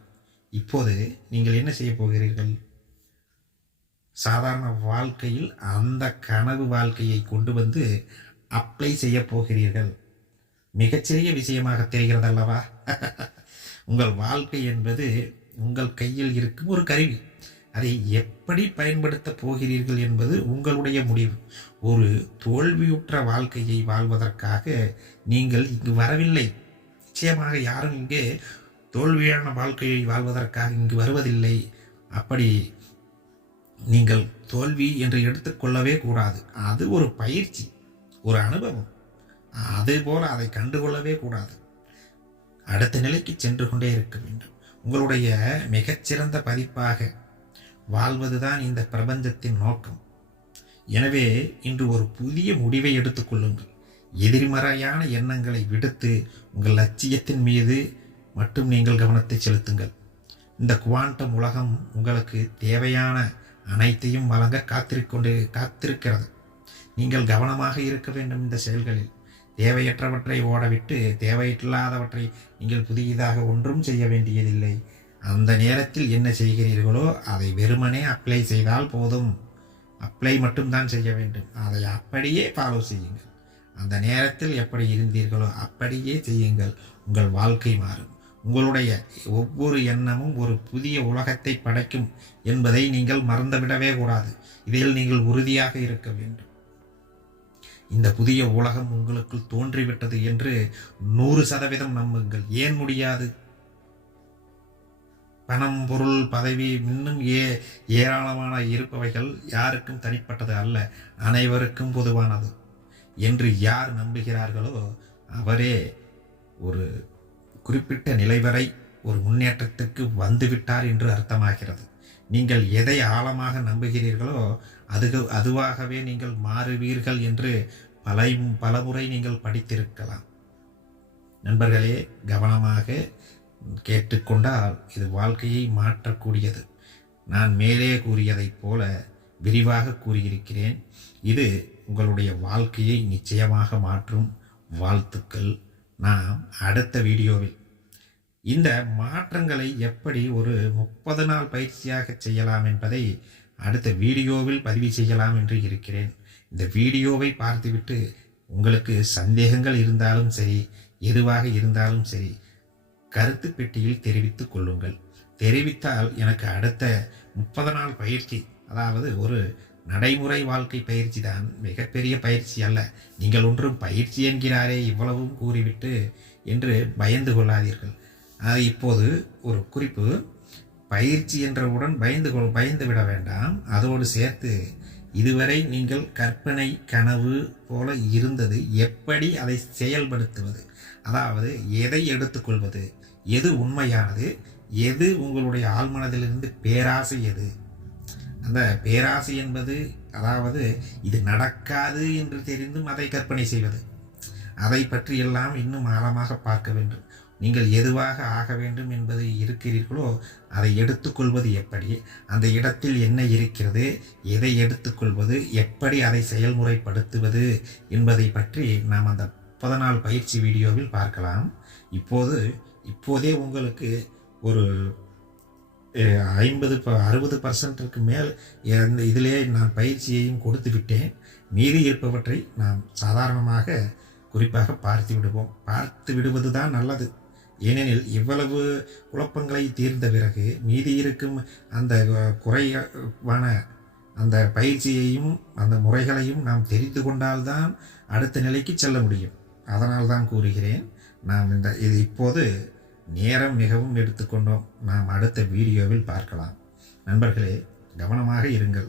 இப்போது நீங்கள் என்ன செய்ய போகிறீர்கள்? சாதாரண வாழ்க்கையில் அந்த கனவு வாழ்க்கையை கொண்டு வந்து அப்ளை செய்ய போகிறீர்கள். மிகச்சிறிய விஷயமாக தெரிகிறதல்லவா? உங்கள் வாழ்க்கை என்பது உங்கள் கையில் இருக்கும் ஒரு கருவி. அதை எப்படி பயன்படுத்த போகிறீர்கள் என்பது உங்களுடைய முடிவு. ஒரு தோல்வியுற்ற வாழ்க்கையை வாழ்வதற்காக நீங்கள் இங்கு வரவில்லை. நிச்சயமாக யாரும் இங்கே தோல்வியான வாழ்க்கையை வாழ்வதற்காக இங்கு வருவதில்லை. அப்படி நீங்கள் தோல்வி என்று எடுத்துக்கொள்ளவே கூடாது. அது ஒரு பயிற்சி, ஒரு அனுபவம். அதேபோல் அதை கண்டுகொள்ளவே கூடாது. அடுத்த நிலைக்கு சென்று கொண்டே இருக்க வேண்டும். உங்களுடைய மிகச்சிறந்த பதிப்பாக வாழ்வதுதான் இந்த பிரபஞ்சத்தின் நோக்கம். எனவே இன்று ஒரு புதிய முடிவை எடுத்துக்கொள்ளுங்கள். எதிர்மறையான எண்ணங்களை விடுத்து உங்கள் லட்சியத்தின் மீது மட்டும் நீங்கள் கவனத்தை செலுத்துங்கள். இந்த குவாண்டம் உலகம் உங்களுக்கு தேவையான அனைத்தையும் வழங்க காத்திருக்கிறது. நீங்கள் கவனமாக இருக்க வேண்டும். இந்த செயல்களில் தேவையற்றவற்றை ஓடவிட்டு தேவையில்லாதவற்றை நீங்கள் புதியதாக ஒன்றும் செய்ய வேண்டியதில்லை. அந்த நேரத்தில் என்ன செய்கிறீர்களோ அதை வெறுமனே அப்ளை செய்தால் போதும். அப்ளை மட்டும்தான் செய்ய வேண்டும். அதை அப்படியே ஃபாலோ செய்யுங்கள். அந்த நேரத்தில் எப்படி இருந்தீர்களோ அப்படியே செய்யுங்கள். உங்கள் வாழ்க்கை மாறும். உங்களுடைய ஒவ்வொரு எண்ணமும் ஒரு புதிய உலகத்தை படைக்கும் என்பதை நீங்கள் மறந்துவிடவே கூடாது. இதில் நீங்கள் உறுதியாக இருக்க வேண்டும். இந்த புதிய உலகம் உங்களுக்குள் தோன்றிவிட்டது என்று 100% நம்புங்கள். ஏன் முடியாது? பணம், பொருள், பதவி இன்னும் ஏராளமான இருப்பவைகள் யாருக்கும் தனிப்பட்டது அல்ல, அனைவருக்கும் பொதுவானது என்று யார் நம்புகிறார்களோ அவரே ஒரு குறிப்பிட்ட நிலை வரை ஒரு முன்னேற்றத்திற்கு வந்துவிட்டார் என்று அர்த்தமாகிறது. நீங்கள் எதை ஆழமாக நம்புகிறீர்களோ அதுவாகவே நீங்கள் மாறுவீர்கள் என்று பலமுறை நீங்கள் படித்திருக்கலாம். நண்பர்களே, கவனமாக கேட்டுக்கொண்டால் இது வாழ்க்கையை மாற்றக்கூடியது. நான் மேலே கூறியதைப் போல விரிவாக கூறியிருக்கிறேன். இது உங்களுடைய வாழ்க்கையை நிச்சயமாக மாற்றும். வாழ்த்துக்கள். நாம் அடுத்த வீடியோவில் இந்த மாற்றங்களை எப்படி ஒரு 30 நாள் பயிற்சியாக செய்யலாம் என்பதை அடுத்த வீடியோவில் பதிவு செய்யலாம் என்று இருக்கிறேன். இந்த வீடியோவை பார்த்துவிட்டு உங்களுக்கு சந்தேகங்கள் இருந்தாலும் சரி, எதுவாக இருந்தாலும் சரி, கருத்து பெட்டியில் தெரிவித்துக் கொள்ளுங்கள். தெரிவித்தால் எனக்கு அடுத்த 30 நாள் பயிற்சி, அதாவது ஒரு நடைமுறை வாழ்க்கை பயிற்சி தான், மிகப்பெரிய பயிற்சி அல்ல. நீங்கள் ஒன்றும் பயிற்சி என்கிறாரே இவ்வளவும் கூறிவிட்டு என்று பயந்து கொள்ளாதீர்கள். இப்போது ஒரு குறிப்பு, பயிற்சி என்றவுடன் பயந்து விட வேண்டாம். அதோடு சேர்த்து இதுவரை நீங்கள் கற்பனை கனவு போல இருந்தது, எப்படி அதை செயல்படுத்துவது, அதாவது எதை எடுத்துக்கொள்வது, எது உண்மையானது, எது உங்களுடைய ஆழ்மனதிலிருந்து பேராசை, எது அந்த பேராசை என்பது, அதாவது இது நடக்காது என்று தெரிந்தும் அதை கற்பனை செய்வது, அதை பற்றி எல்லாம் இன்னும் ஆழமாக பார்க்க வேண்டும். நீங்கள் எதுவாக ஆக வேண்டும் என்பது இருக்கிறீர்களோ அதை எடுத்துக்கொள்வது எப்படி, அந்த இடத்தில் என்ன இருக்கிறது, எதை எடுத்துக்கொள்வது, எப்படி அதை செயல்முறைப்படுத்துவது என்பதை பற்றி நாம் அந்த 30 நாள் பயிற்சி வீடியோவில் பார்க்கலாம். இப்போது இப்போதே உங்களுக்கு ஒரு 60% மேல் இதிலே நான் பயிற்சியையும் கொடுத்து விட்டேன். மீதி இருப்பவற்றை நாம் சாதாரணமாக குறிப்பாக பார்த்து விடுவது தான் நல்லது. ஏனெனில் இவ்வளவு குழப்பங்களை தீர்ந்த பிறகு மீதி இருக்கும் அந்த குறைவான அந்த பயிற்சியையும் அந்த முறைகளையும் நாம் தெரிந்து கொண்டால்தான் அடுத்த நிலைக்கு செல்ல முடியும். அதனால் தான் கூறுகிறேன். நாம் இது இப்போது நேரம் மிகவும் எடுத்துக்கொண்டோம். நாம் அடுத்த வீடியோவில் பார்க்கலாம். நண்பர்களே, கவனமாக இருங்கள்.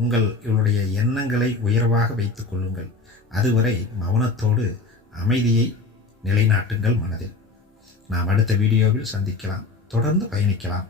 உங்களுடைய எண்ணங்களை உயர்வாக வைத்துக் கொள்ளுங்கள். அதுவரை மௌனத்தோடு அமைதியை நிலைநாட்டுங்கள் மனதில். நாம் அடுத்த வீடியோவில் சந்திக்கலாம். தொடர்ந்து பயணிக்கலாம்.